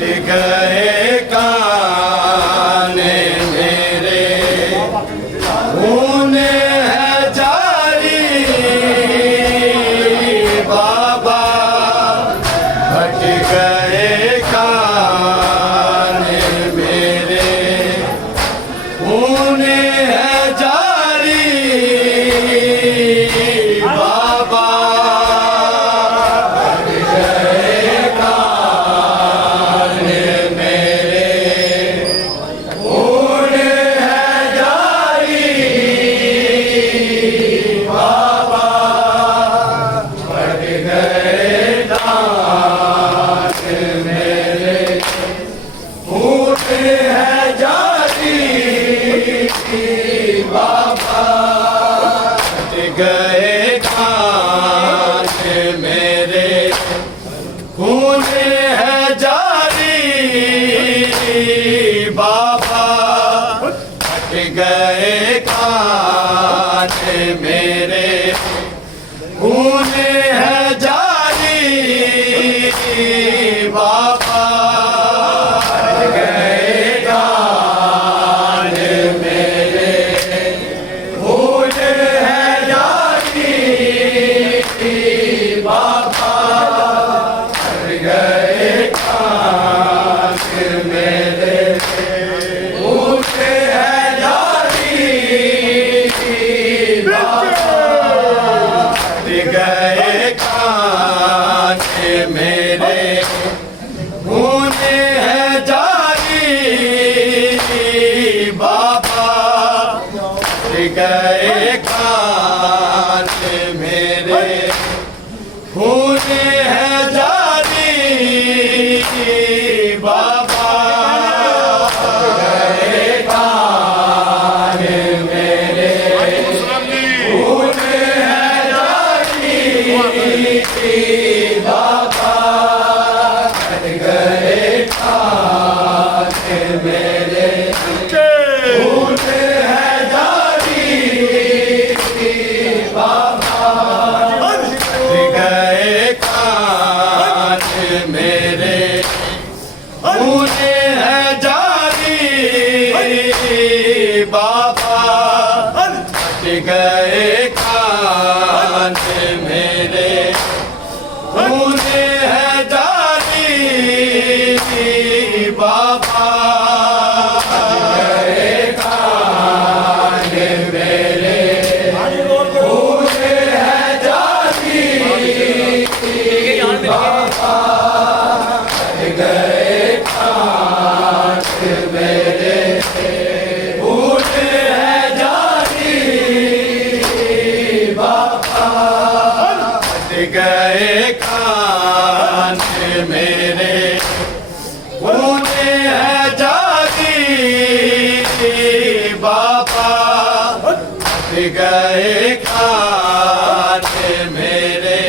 गए कान मेरे खून है जारी बाबा फट गए कान मेरे खून है जारी बाबा गए कान मेरे खून है जारी बाबा फट गए कान मेरे खून है जारी बाबा फट गए कान मेरे खून है बाबा फट गए कान मेरे खून है जारी बाबा फट गए कान मेरे खून है जारी बाबा फट गए कान मेरे खून है जारी बाबा गए कान मेरे खून है जारी बाबा गए कान मेरे खून है जारी बाबा गए कान मेरे खून है जारी बाबा फट गए कान मेरे खून है जारी बाबा गए कान मेरे खून है जारी बाबा गए कान मेरे खून है जारी बाबा गए कान मेरे खून है जारी बाबा गए कान मेरे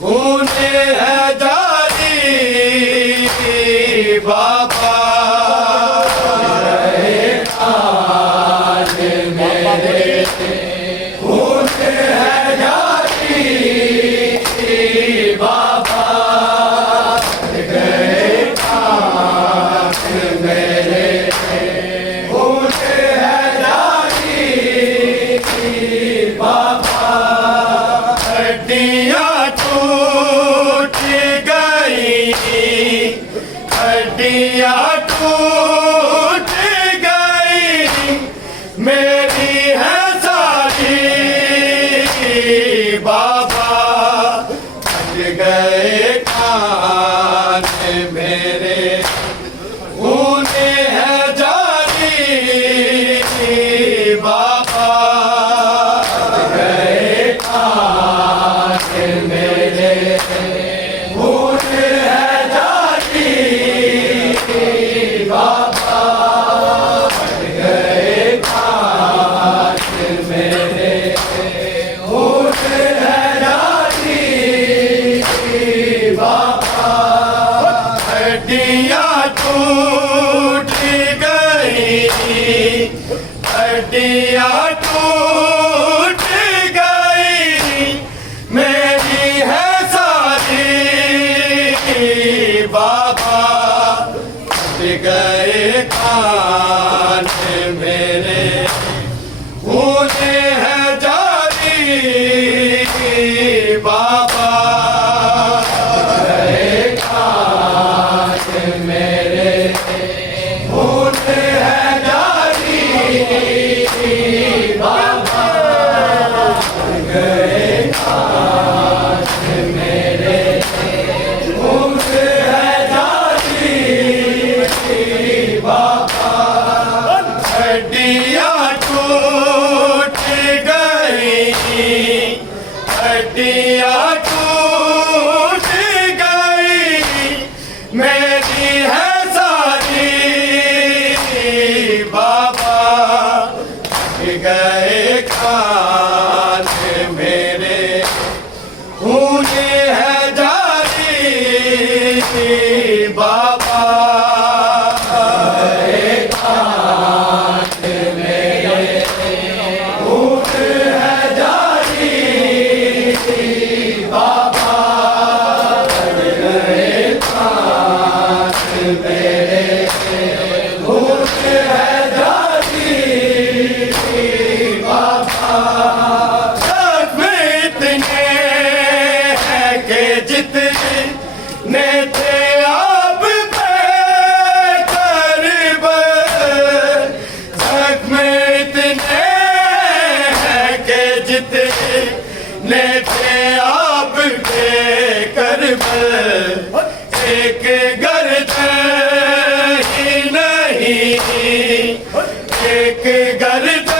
खून है जारी बाबा गए कान मेरे खून है जारी बाबा गए कान मेरे खून है जारी बाबा हड्डियाँ टूटी हड्डियां टूट गई मेरी है सारी बाबा गए कान मेरे खून है जारी बाबा गए कान मेरे खून है जारी बाबा गए कान मेरे खून है जारी बाबा जख्म इतने हैं कि जितने थे आप पे करब जख्म इतने हैं कि जितने थे आप पे करब एक गर्द ही नहीं एक गर्द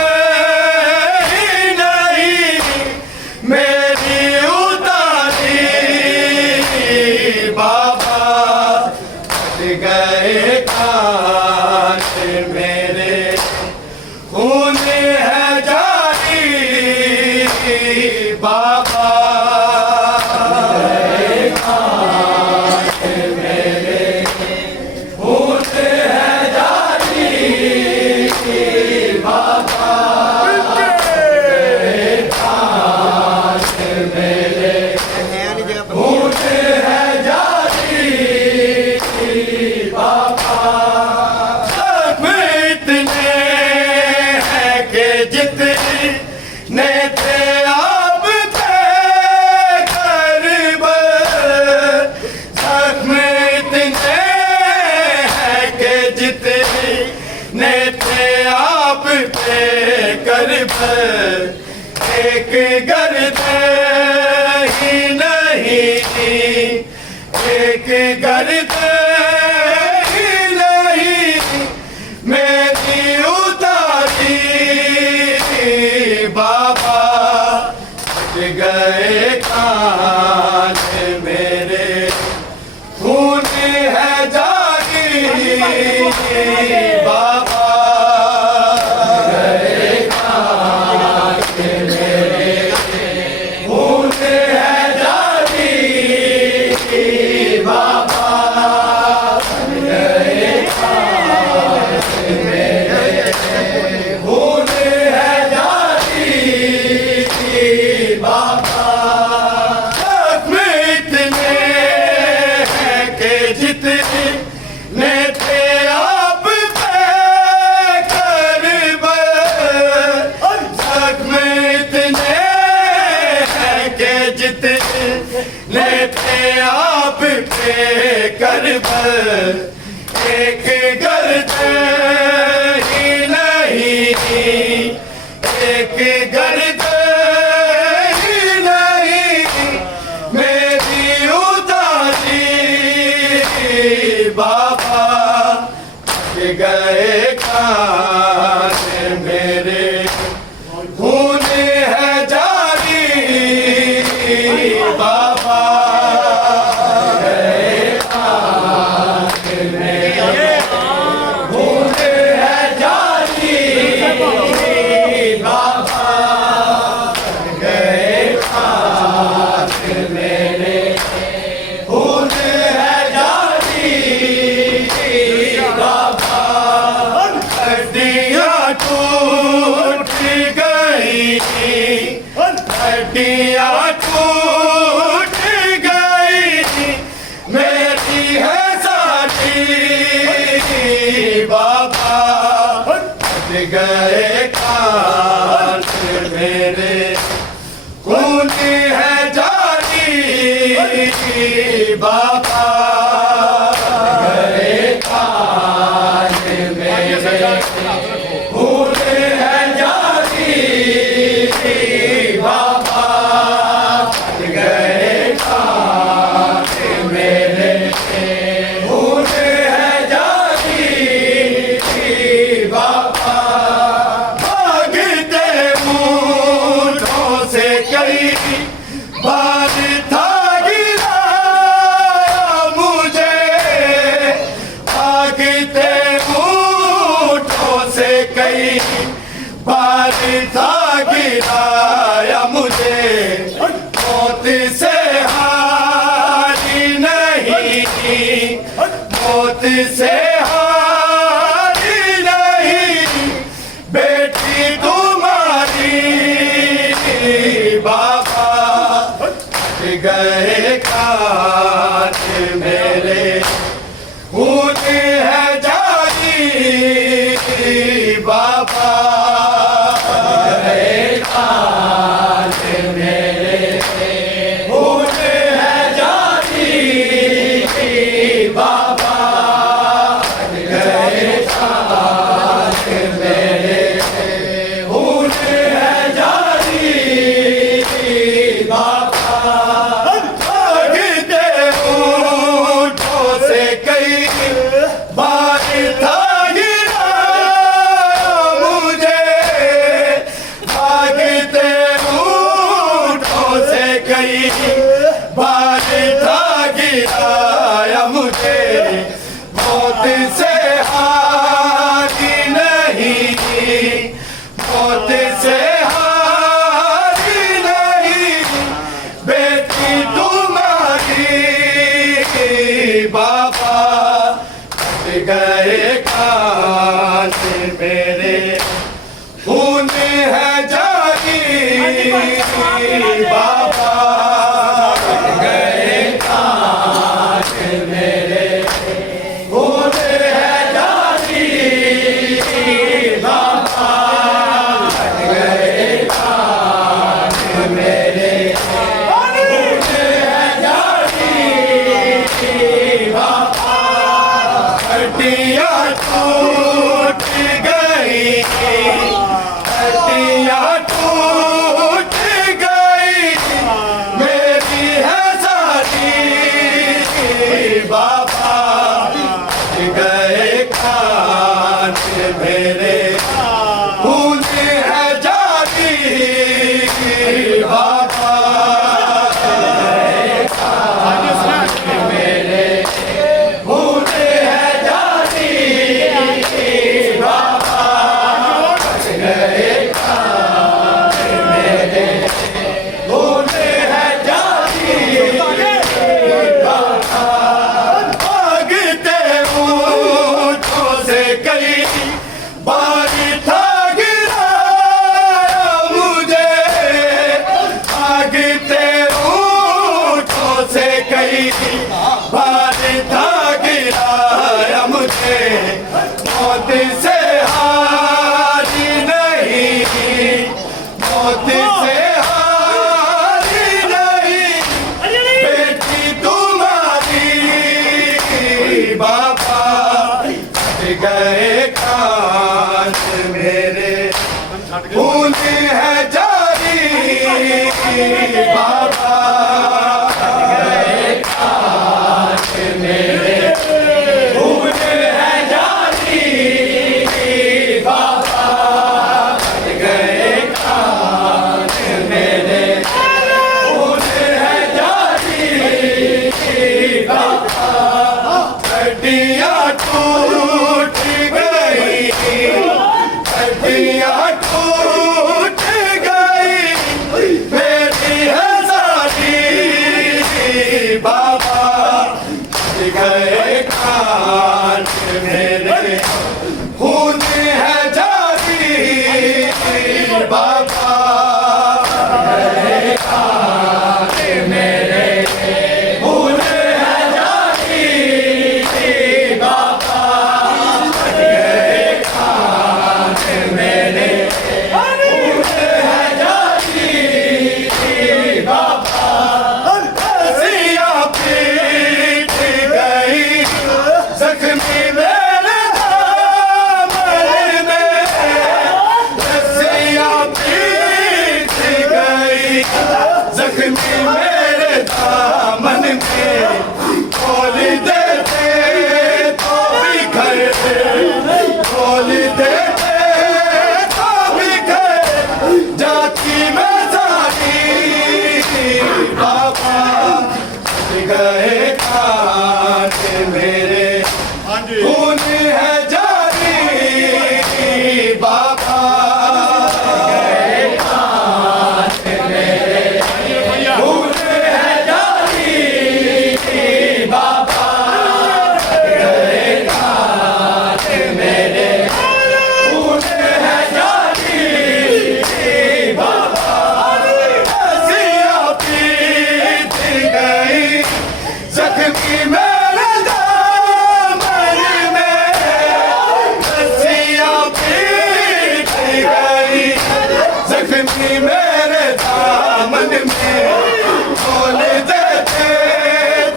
ही नहीं मेरी उतारी बाबा हट गए कान मेरे खून है जारी बाबा गए कान मेरे खून है जारी बाबा गए कान मेरे खून है जारी बाबा जख्म इतने हैं कि जितने थे आप पे करब जख्म इतने हैं कि जितने थे आप पे करब एक गर्द ही नहीं एक गर्द ही नहीं मेरी उतारी बाबा हट गए कान मेरे खून है जारी बाबा गए कान मेरे खून है जारी बाबा गए कान मेरे खून है जारी बाबा जख्म इतने हैं कि जितने थे आप पे करब जख्म इतने हैं कि जितने थे आप पे करब एक गर्द ही नहीं एक गर्द ही नहीं मेरी उतारी बाबा गए कान मेरे खून है जारी बाबा गए कान मेरे खून है जारी बाबा गए कान मेरे खून है जारी बाबा हड्डियां टूट गई हड्डियां टूट गई मेरी है साथी बाबा हट गए कान मेरे खून है जारी बाबा गए कान मेरे खून है जारी बाबा हट गए कान मेरे खून है जारी बाबा भागते मुंह से कई बार था गिराया मुझे भागते ऊंटों से कई बार था गिराया मुझे मौत से हारी नहीं मौत से हारी नहीं बेटी तुम्हारी बाबा गए काट मेरे खून है जारी बाबा गए काट मेरे खून है जारी बाबा गए काट मेरे खून है जारी बाबा बार था गिराया मुझे भागते ऊंटों से कई बार था गिराया मुझे मौत से हारी नहीं मौत से हारी नहीं बेटी तुम्हारी बाबा गए काश मेरे खून है जारी बाबा गए काश मेरे खून है जारी बाबा गए काश मेरे खून है जारी बाबा हड्डियाँ टूट गई हड्डियाँ टूट गई मेरी है सारी बाबा गए काट मेरे खून है जारी बाबा गए काट मेरे खून है जारी बाबा गए काट मेरे खून है जारी बाबा भागते ऊंटों से कई बार था गिराया मुझे भागते ऊंटों से कई बार था गिराया मुझे मौत से हारी नहीं मौत से हारी नहीं बेटी तुम्हारी बाबा गए काश मेरे खून है जारी बाबा गए काश गए कांच मेरे खून है जारी बाबा खून है जारी बाबा गए कांच मेरे खून है जारी बाबा ऐसियां पीट गई जख्मी मेरे दामन में ऐसियां पीट गई जख्मी मेरे दामन में खोल देते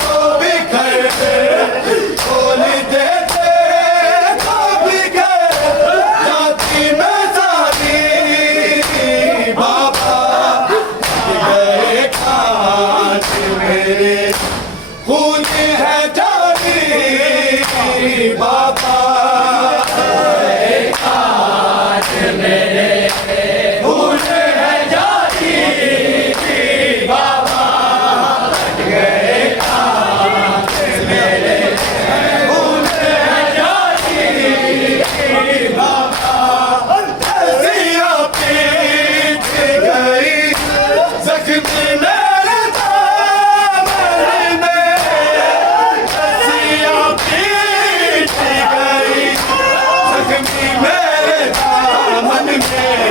तो बिखर खोल देते तो बिखर जाती मैं सारी बाबा गए कांच मेरे खून है जारी बाबा गए कांच मेरे खून है जारी बाबा गए कांच मेरे खून है जारी बाबा ऐसियां पीट गई जख्मी मेरे दामन में ऐसियां पीट गई जख्मी मेरे दामन में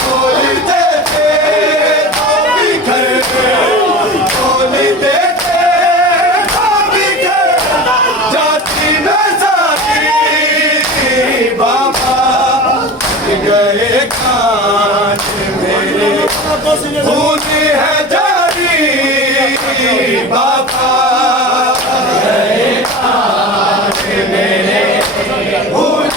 खोल देते तो बिखर खोल देते तो बिखर जाती मैं सारी बाबा गए कांच मेरे खून है जारी बाबा गए कांच मेरे खून